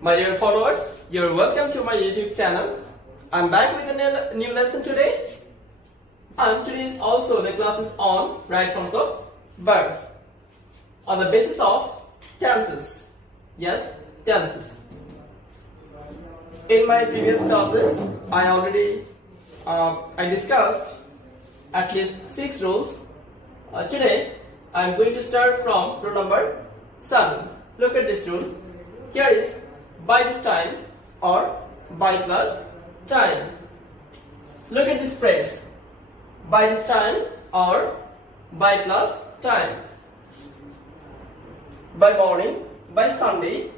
My dear followers, you're welcome to my YouTube channel. I'm back with a new lesson today. And today is also the class is on right forms of verbs on the basis of tenses. Yes, tenses. In my previous classes, I discussed at least 6 rules. Today, I'm going to start from rule number 7. Look at this rule. Here is by this time or by plus time. Look at this phrase. By this time or by plus time. By morning, by Sunday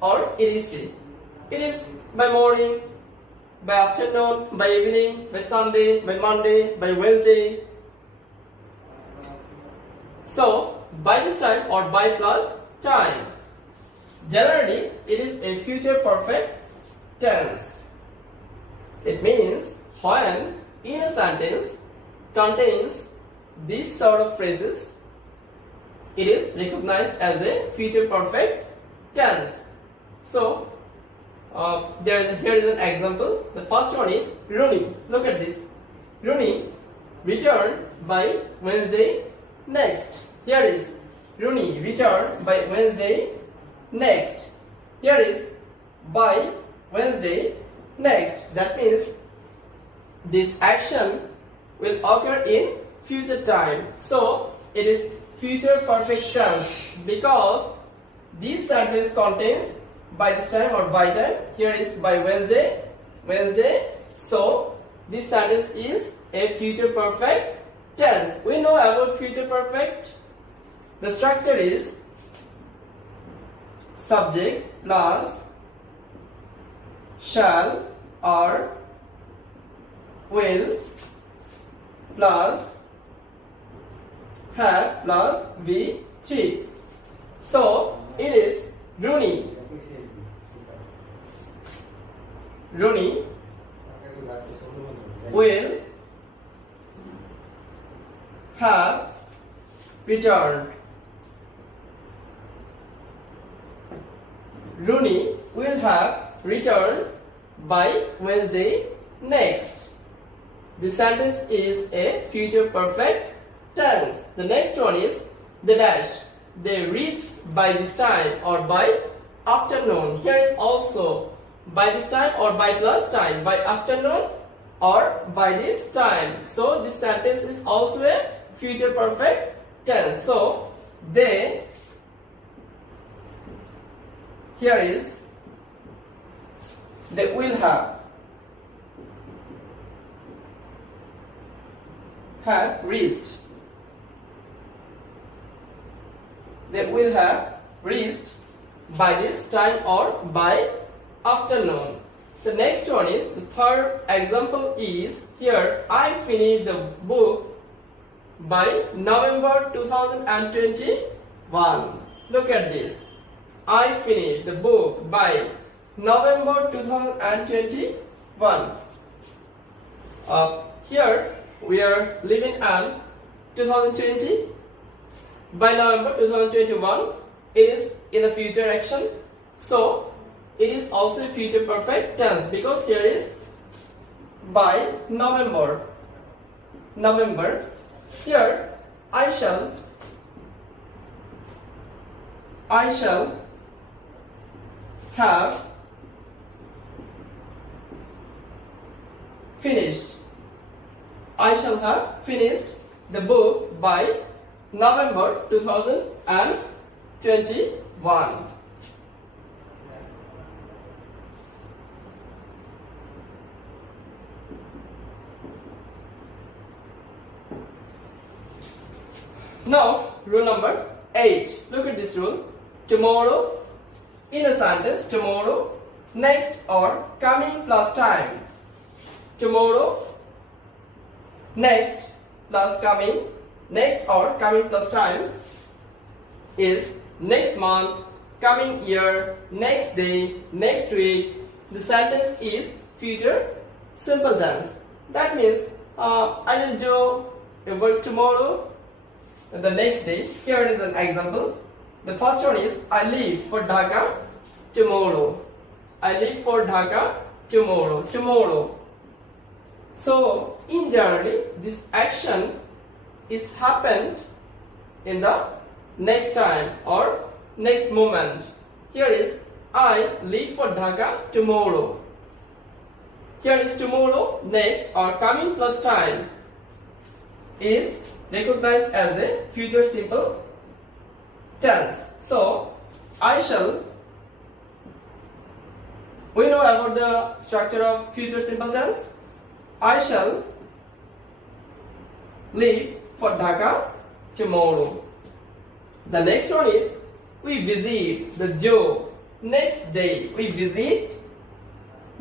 or it is day. It is by morning, by afternoon, by evening, by Sunday, by Monday, by Wednesday. So, by this time or by plus time. Generally, it is a future perfect tense. It means when in a sentence contains these sort of phrases, it is recognized as a future perfect tense. So, here is an example. The first one is Rooney. Look at this. Rooney returned by Wednesday next. Here is Rooney returned by Wednesday next. Here is by Wednesday next. That means this action will occur in future time. So it is future perfect tense because this sentence contains by this time or by time. Here is by Wednesday. So this sentence is a future perfect tense. We know about future perfect. The structure is subject plus shall or will plus have plus be3. So it is Rooney will have returned. Rooney will have returned by Wednesday next. The sentence is a future perfect tense. The next one is the dash. They reached by this time or by afternoon. Here is also by this time or by plus time, by afternoon or by this time. So this sentence is also a future perfect tense. So they, here is they will have reached. They will have reached by this time or by afternoon. The next one is, the third example is, here I finished the book by November 2021. Look at this. I finished the book by November 2021. Here we are living on 2020. By November 2021, it is in a future action. So it is also a future perfect tense because here is by November. Here I shall have finished. I shall have finished the book by November 2021. Now, rule number 8. Look at this rule. Tomorrow, in a sentence, tomorrow, next or coming plus time. Tomorrow, next plus coming, next or coming plus time is next month, coming year, next day, next week. The sentence is future simple tense. That means I will do a work tomorrow, the next day. Here is an example. The first one is I leave for Dhaka tomorrow. I leave for Dhaka tomorrow. Tomorrow. So in January, this action is happened in the next time or next moment. Here is I leave for Dhaka tomorrow. Here is tomorrow, next or coming plus time is recognized as a future simple tense. So I shall, we know about the structure of future simple tense. I shall leave for Dhaka tomorrow. The next one is we visit the Joe next day. We visit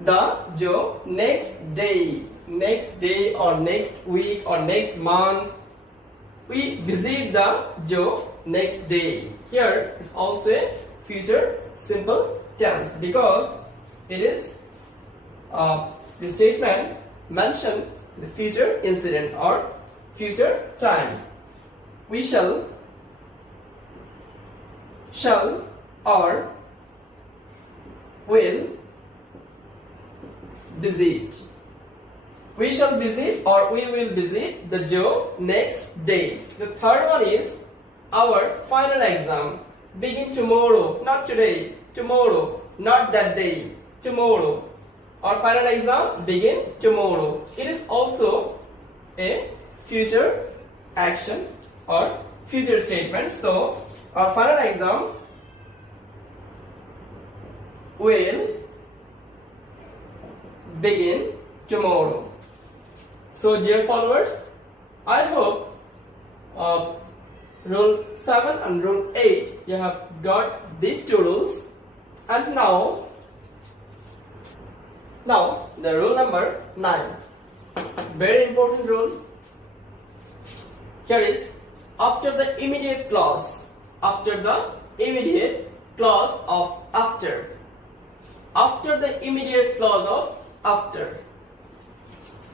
the Joe next day. Next day or next week or next month. We visit the Joe next day. Here is also a future simple tense because it is the statement mention the future incident or future time. We shall or will visit. We shall visit or we will visit the Joe next day. The third one is our final exam. Begin tomorrow, not today. Tomorrow, not that day. Tomorrow. Our final exam begin tomorrow. It is also a future action or future statement. So our final exam will begin tomorrow. So dear followers, I hope rule 7 and rule 8 you have got these two rules, and now the rule number 9, very important rule. Here is after the immediate clause. After the immediate clause of after. After the immediate clause of after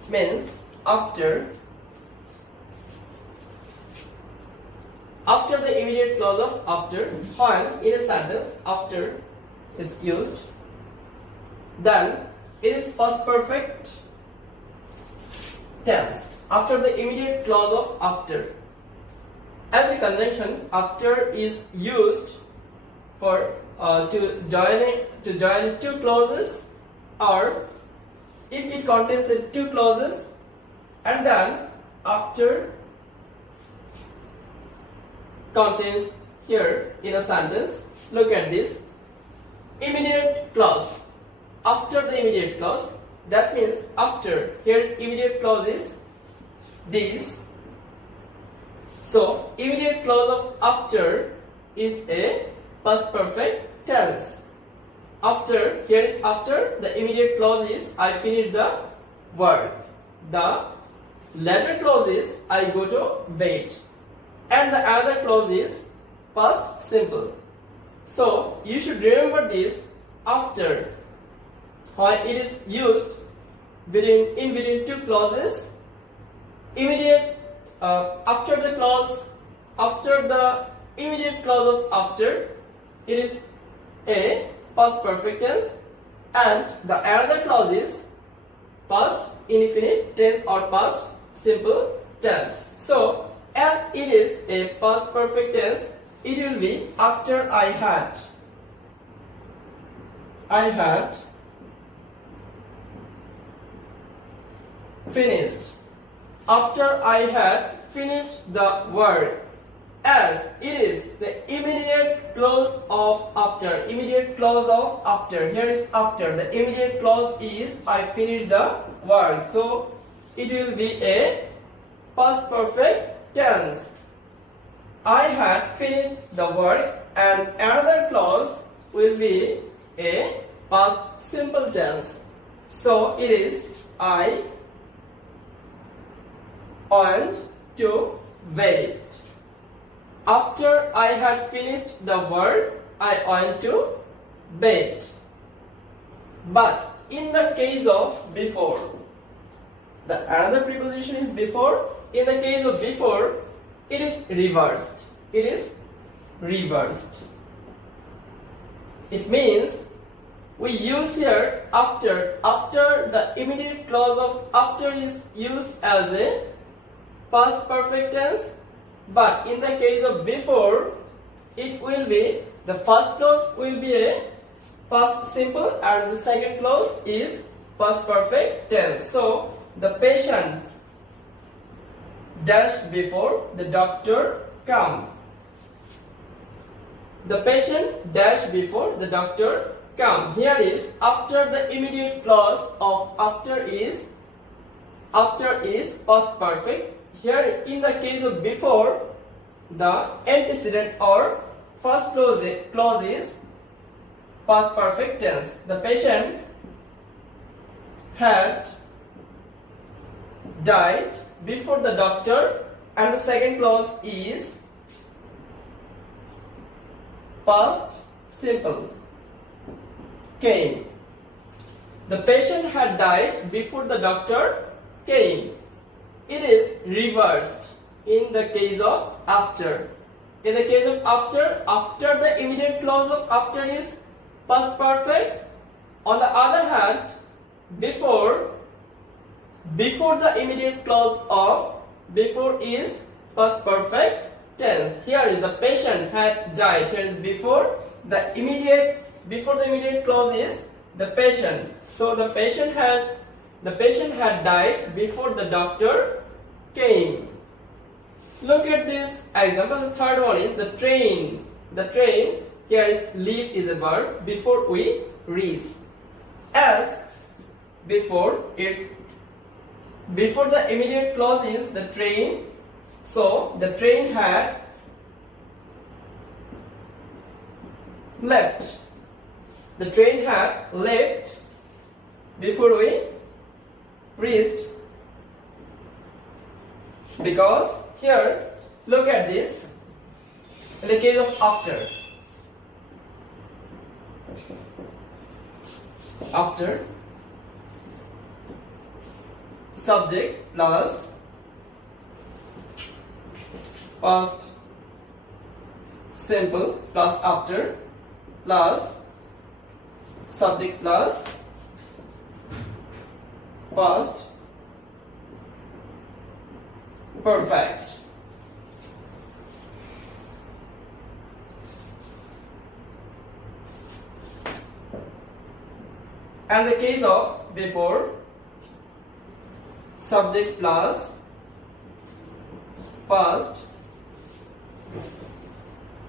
means after the immediate clause of after, when in a sentence after is used, then it is past perfect tense. After the immediate clause of after. As a conjunction, after is used for to join two clauses, or if it contains two clauses, and then after contains here in a sentence. Look at this immediate clause. After the immediate clause, that means after. Here's immediate clause is this. So immediate clause of after is a past perfect tense. After, here is after, the immediate clause is I finish the work. The later clause is I go to bed. And the other clause is past simple. So you should remember this after. When it is used in between two clauses, immediate after the immediate clause of after, it is a past perfect tense, and the other clause is past indefinite tense or past simple tense. So as it is a past perfect tense, it will be after I had finished. After I had finished the work. As it is the immediate clause of after. Immediate clause of after. Here is after. The immediate clause is I finished the work. So it will be a past perfect tense. I had finished the work, and another clause will be a past simple tense. So it is I went to bed. After I had finished the work, I went to bed. But in the case of before, the another preposition is before. In the case of before, it is reversed. It is reversed. It means we use here after. After, the immediate clause of after is used as a past perfect tense, but in the case of before, it will be, the first clause will be a past simple and the second clause is past perfect tense. So the patient dash before the doctor come. The patient dash before the doctor come. Here is after, the immediate clause of after is past perfect. Here in the case of before, the antecedent or first clause is past perfect tense. The patient had died before the doctor, and the second clause is past simple came. The patient had died before the doctor came. It is reversed in the case of after. In the case of after the immediate clause of after is past perfect. On the other hand, before the immediate clause of before is past perfect tense. Here is the patient had died. Here is before the immediate clause is the patient. So the patient had died before the doctor came. Look at this example. The third one is the train. The train, here is leave is a verb, before we reach. As before, it's before the immediate clause is the train. So the train had left. The train had left before we reached. Because here, look at this. In the case of after, subject plus past simple plus after plus subject plus past perfect. And the case of before, subject plus past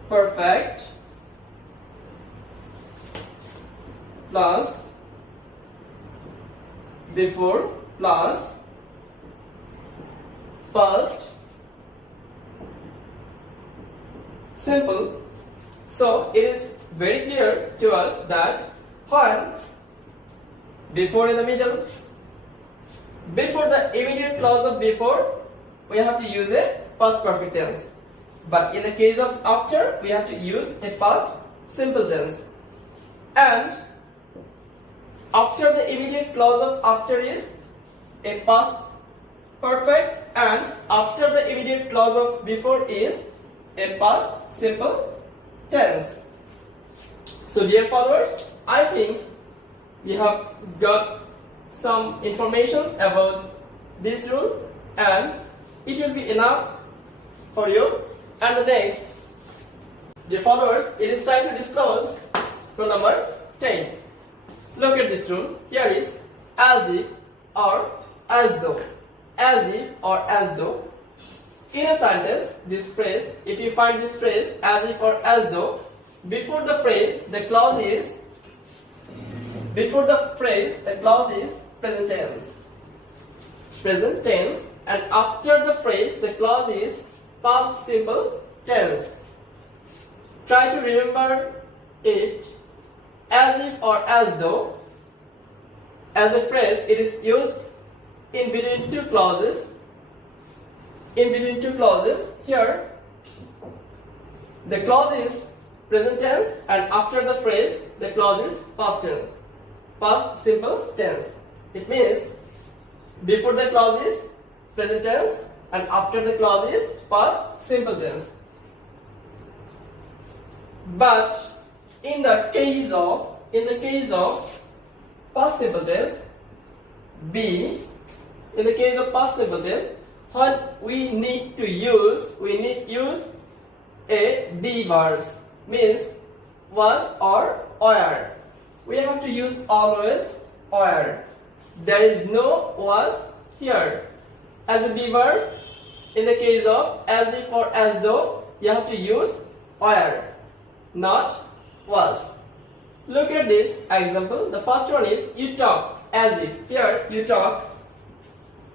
perfect plus before plus past simple. So it is very clear to us that when before in the middle, before the immediate clause of before, we have to use a past perfect tense. But in the case of after, we have to use a past simple tense. And after the immediate clause of after is a past perfect, and after the immediate clause of before is a past simple tense. So dear followers, I think you have got some information about this rule, and it will be enough for you. And the next, dear followers, it is time to disclose rule number 10. Look at this rule. Here is as if or as though. As if or as though. In a sentence, this phrase, if you find this phrase as if or as though, before the phrase the clause is present tense. Present tense, and after the phrase the clause is past simple tense. Try to remember it. As if or as though, as a phrase, it is used in between two clauses. Here the clause is present tense, and after the phrase the clause is past tense, past simple tense. It means before the clause is present tense and after the clause is past simple tense. But in the case of in the case of past simple tense, be. In the case of past simple tense, when we need use a be verbs, means was or were. We have to use always were. There is no was here. As a be verb, in the case of as if or as though, you have to use were, not was. Look at this example. The first one is you talk as if. Here you talk,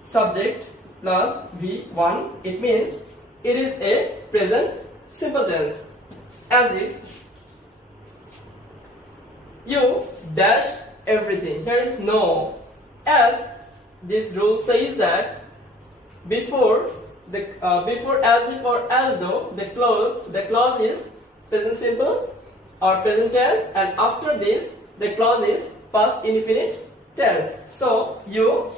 subject plus V1. It means it is a present simple tense. As if you dash everything. Here is no. As this rule says that before as if or as though, the clause is present simple or present tense, and after this the clause is past indefinite tense. So you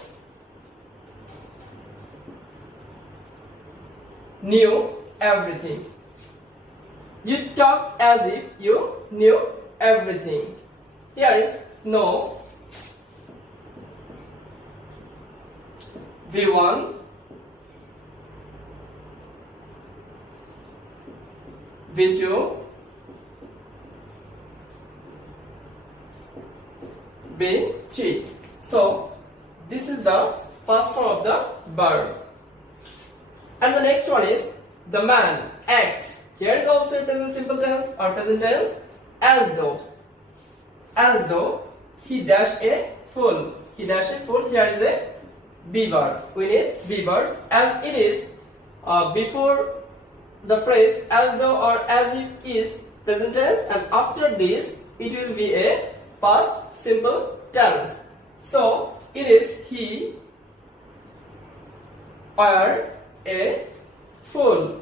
knew everything. You talk as if you knew everything. Here is no. V1, V2, V3. So this is the first form of the verb. And the next one is the man acts. Here is also a present simple tense or present tense, as though. As though he dashed a fool. He dashed a fool. Here is a be verbs. We need be verbs, as it is before the phrase as though or as if is present tense, and after this it will be a past simple tense. So it is he were a fool.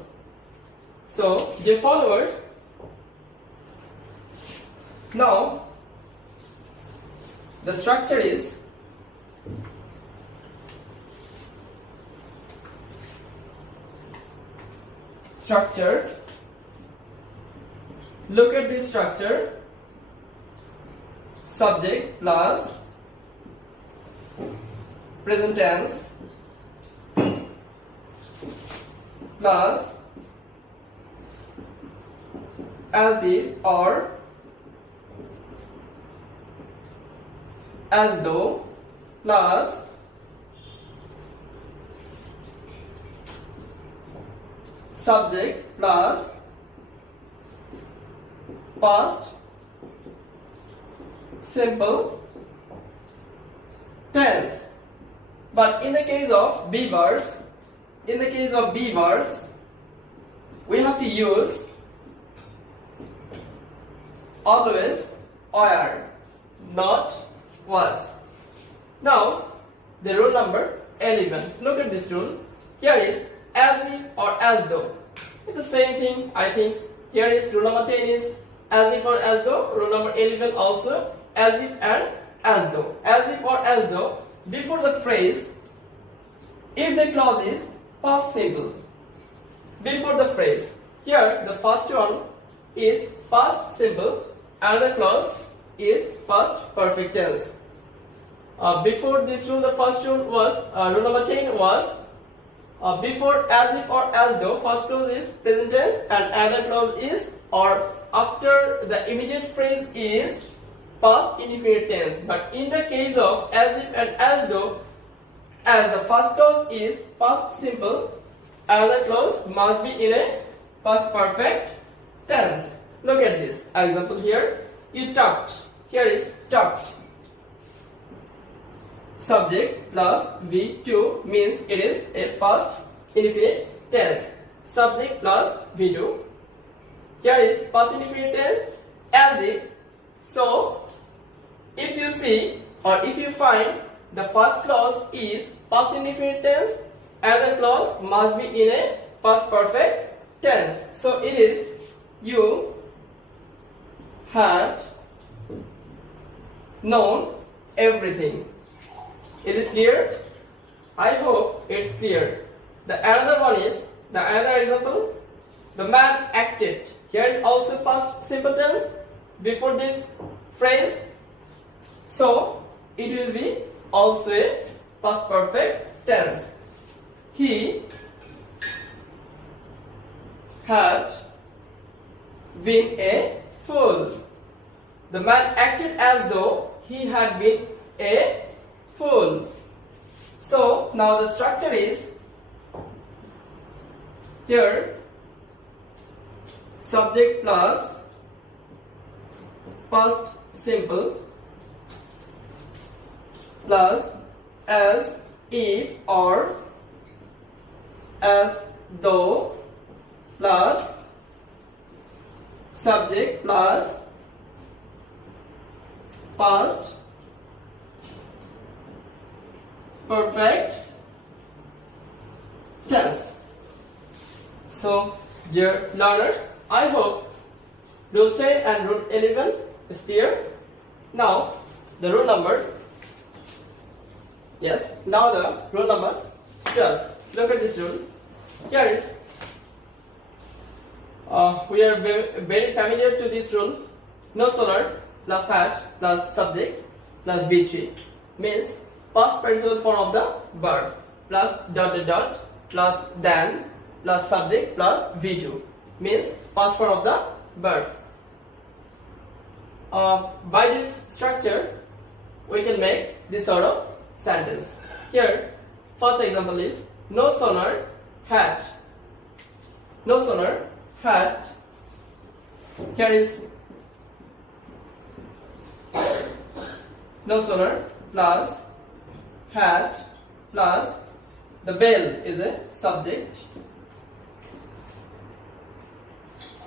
So dear followers, now the structure is look at this structure. Subject plus present tense plus as if or as though plus subject plus past simple tense. But in the case of be verbs, we have to use always were, not was. Now the rule number 11. Look at this rule. Here is as if or as though. It's the same thing, I think. Here is rule number 10 is as if or as though. Rule number 11 also as if and as though. As if or as though, before the phrase, if the clause is past simple, before the phrase. Here the first one is past simple, another clause is past perfect tense. Before this rule, the first one was rule number 10 was before as if or as though, first clause is present tense and another clause is or after the immediate phrase is past indefinite tense. But in the case of as if and as though, as the first clause is past simple, another clause must be in a past perfect tense. Look at this example here. You talked. Here is talked. Subject plus V2 means it is a past indefinite tense. Subject plus V2. Here is past indefinite tense as if. So if you see or if you find the first clause is past indefinite tense, another clause must be in a past perfect tense. So it is you had known everything. Is it clear? I hope it's clear. The another example, the man acted. Here is also past simple tense. Before this phrase, So it will be also a past perfect tense. He had been a fool. The man acted as though he had been a fool. So now the structure is here subject plus past simple plus as if or as though plus subject plus past perfect tense. So dear learners, I hope rule 10 and rule 11 is clear. Now the rule number, now the rule number 12. Look at this rule. Here is we are very familiar to this rule. No sooner plus had plus subject plus V3 means past participle form of the verb plus dot dot dot plus than plus subject plus V2 means past form of the verb. By this structure we can make this sort of sentence. Here first example is no sooner had. No sooner had. Here is no sooner plus had plus the bell is a subject.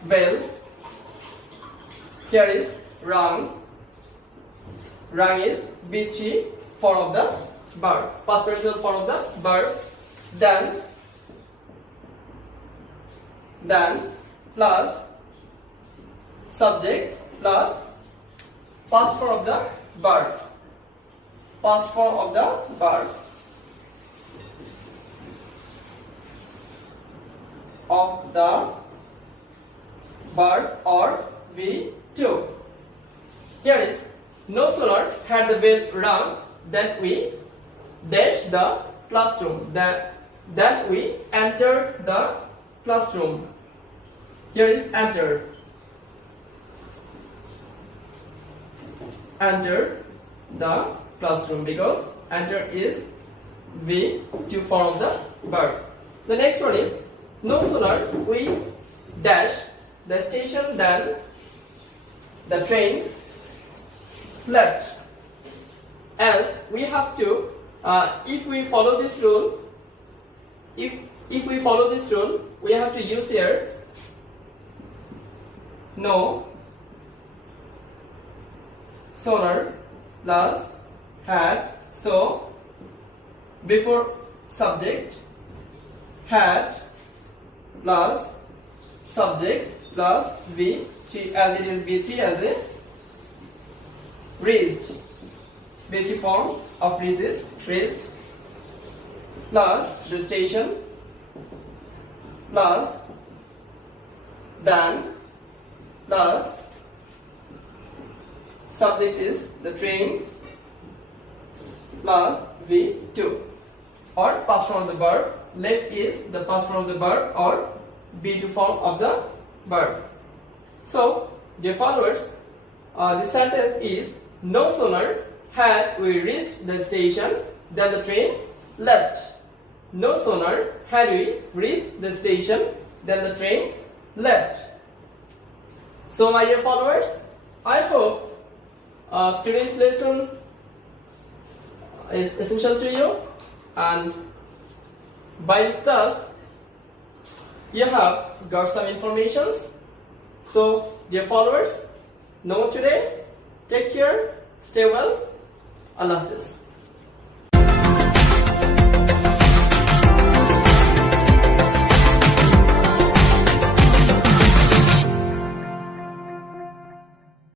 Bell. Here is rung. Rung is B3 form of the verb. Past participle form of the verb. Then plus subject plus past form of the verb. Past form of the verb. Of the verb or V2. Here is no sooner had the bell rung than we dash the classroom. Then we enter the classroom. Here is enter. Enter the classroom because enter is V2 form of the verb. The next one is no sooner we dash the station than the train left. As we have to, if we follow this rule, if we follow this rule, we have to use here no sooner plus had. So before subject had plus subject plus V3 as it is V3 as a raised. V3 form of raised plus the station plus than plus subject is the train plus V2 or past form of the verb. Left is the past form of the verb or V2 form of the verb. So dear followers, the sentence is no sooner had we reached the station than the train left. No sooner had we reached the station than the train left. So my dear followers, I hope today's lesson is essential to you, and by this class you have got some informations. So dear followers, know today, take care, stay well, Allah Hafiz.